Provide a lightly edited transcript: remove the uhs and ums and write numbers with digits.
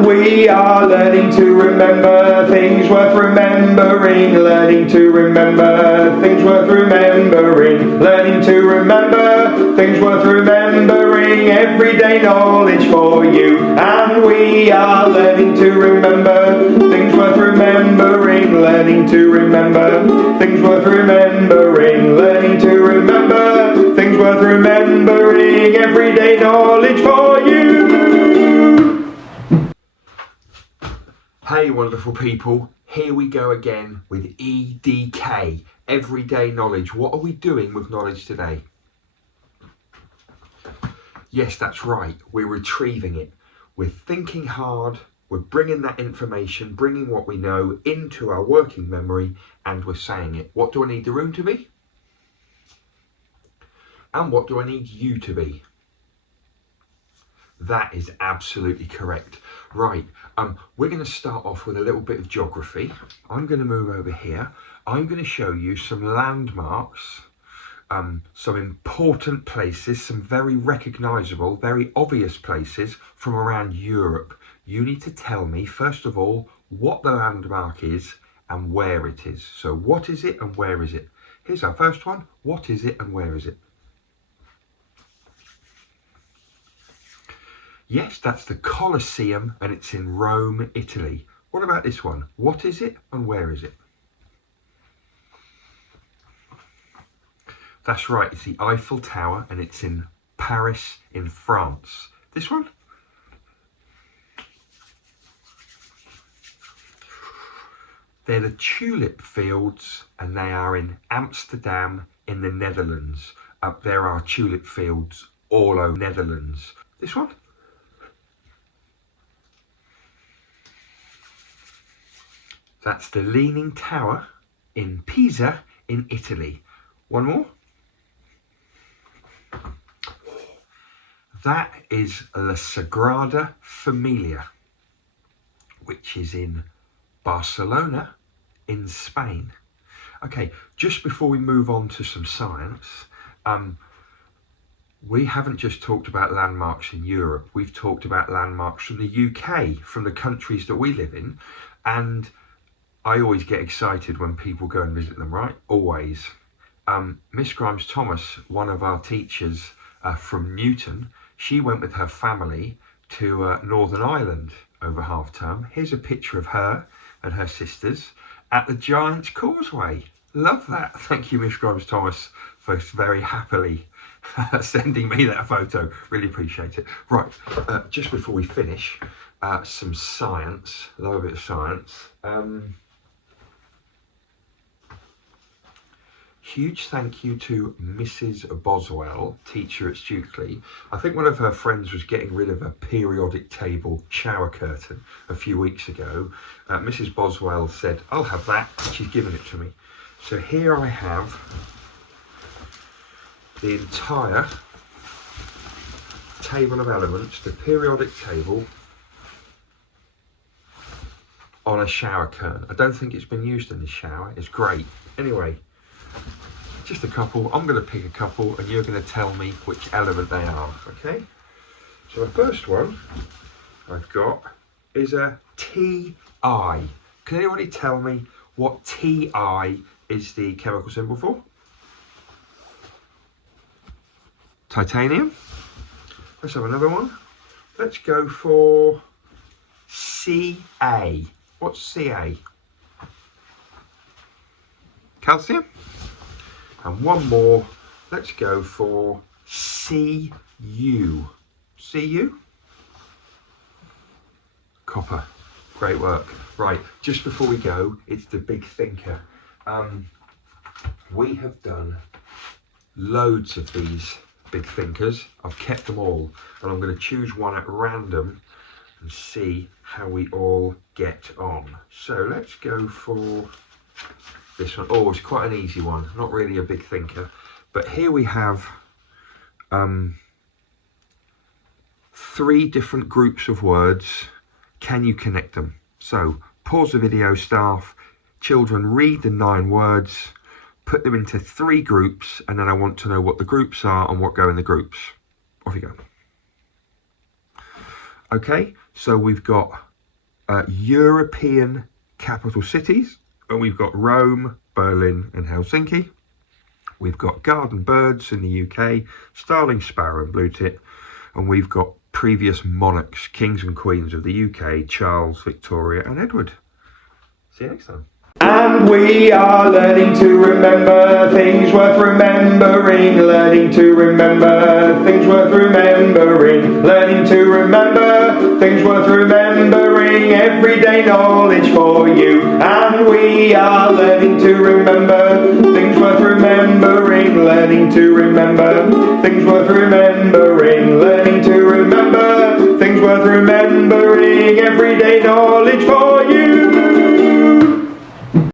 And we are learning to remember things worth remembering, learning to remember things worth remembering, learning to remember things worth remembering, everyday knowledge for you. And we are learning to remember things worth remembering, learning to remember things worth remembering, learning to remember things worth remembering, everyday knowledge for you. Hey wonderful people, here we go again with EDK, everyday knowledge. What are we doing with knowledge today? Yes, that's right, we're retrieving it. We're thinking hard, we're bringing that information, bringing what we know into our working memory, and we're saying it. What do I need the room to be? And what do I need you to be? That is absolutely correct. Right, we're going to start off with a little bit of geography. I'm going to move over here. I'm going to show you some landmarks, some important places, some very recognisable, very obvious places from around Europe. You need to tell me, first of all, what the landmark is and where it is. So what is it and where is it? Here's our first one. What is it and where is it? Yes, that's the Colosseum and it's in Rome, Italy. What about this one? What is it and where is it? That's right, it's the Eiffel Tower and it's in Paris in France. This one? They're the tulip fields and they are in Amsterdam in the Netherlands. There are tulip fields all over Netherlands. This one? That's the Leaning Tower in Pisa in Italy. One more. That is La Sagrada Familia, which is in Barcelona in Spain. Okay, just before we move on to some science, we haven't just talked about landmarks in Europe, we've talked about landmarks from the UK, from the countries that we live in, and I always get excited when people go and visit them, right? Always. Miss Grimes-Thomas, one of our teachers from Newton, she went with her family to Northern Ireland over half term. Here's a picture of her and her sisters at the Giant's Causeway. Love that. Thank you, Miss Grimes-Thomas, for very happily sending me that photo. Really appreciate it. Right, just before we finish, some science, a little bit of science. Huge thank you to Mrs. Boswell, teacher at Stukely. I think one of her friends was getting rid of a periodic table shower curtain a few weeks ago. Mrs. Boswell said, I'll have that. She's given it to me. So here I have the entire table of elements, the periodic table, on a shower curtain. I don't think it's been used in this shower. It's great. Anyway, just a couple. I'm going to pick a couple and you're going to tell me which element they are, okay? So the first one I've got is a Ti. Can anybody tell me what Ti is the chemical symbol for? Titanium. Let's have another one. Let's go for Ca. What's Ca? Calcium. And one more, let's go for Cu. Cu? Copper. Great work. Right, just before we go, it's the big thinker. We have done loads of these big thinkers. I've kept them all, and I'm going to choose one at random and see how we all get on. So let's go for this one. Oh, it's quite an easy one, not really a big thinker, but here we have 3 different groups of words. Can you connect them? So pause the video, staff, children, read the 9 words, put them into 3 groups, and then I want to know what the groups are and what go in the groups. Off you go. Okay, so we've got European capital cities. And we've got Rome, Berlin and Helsinki. We've got garden birds in the UK, starling, sparrow and blue tit. And we've got previous monarchs, kings and queens of the UK, Charles, Victoria and Edward. See you next time. And we are learning to remember things worth remembering, learning to remember things worth remembering, learning to remember things worth remembering, everyday knowledge for you. And we are learning to remember things worth remembering, learning to remember things worth remembering, learning to remember things worth remembering, everyday knowledge for you.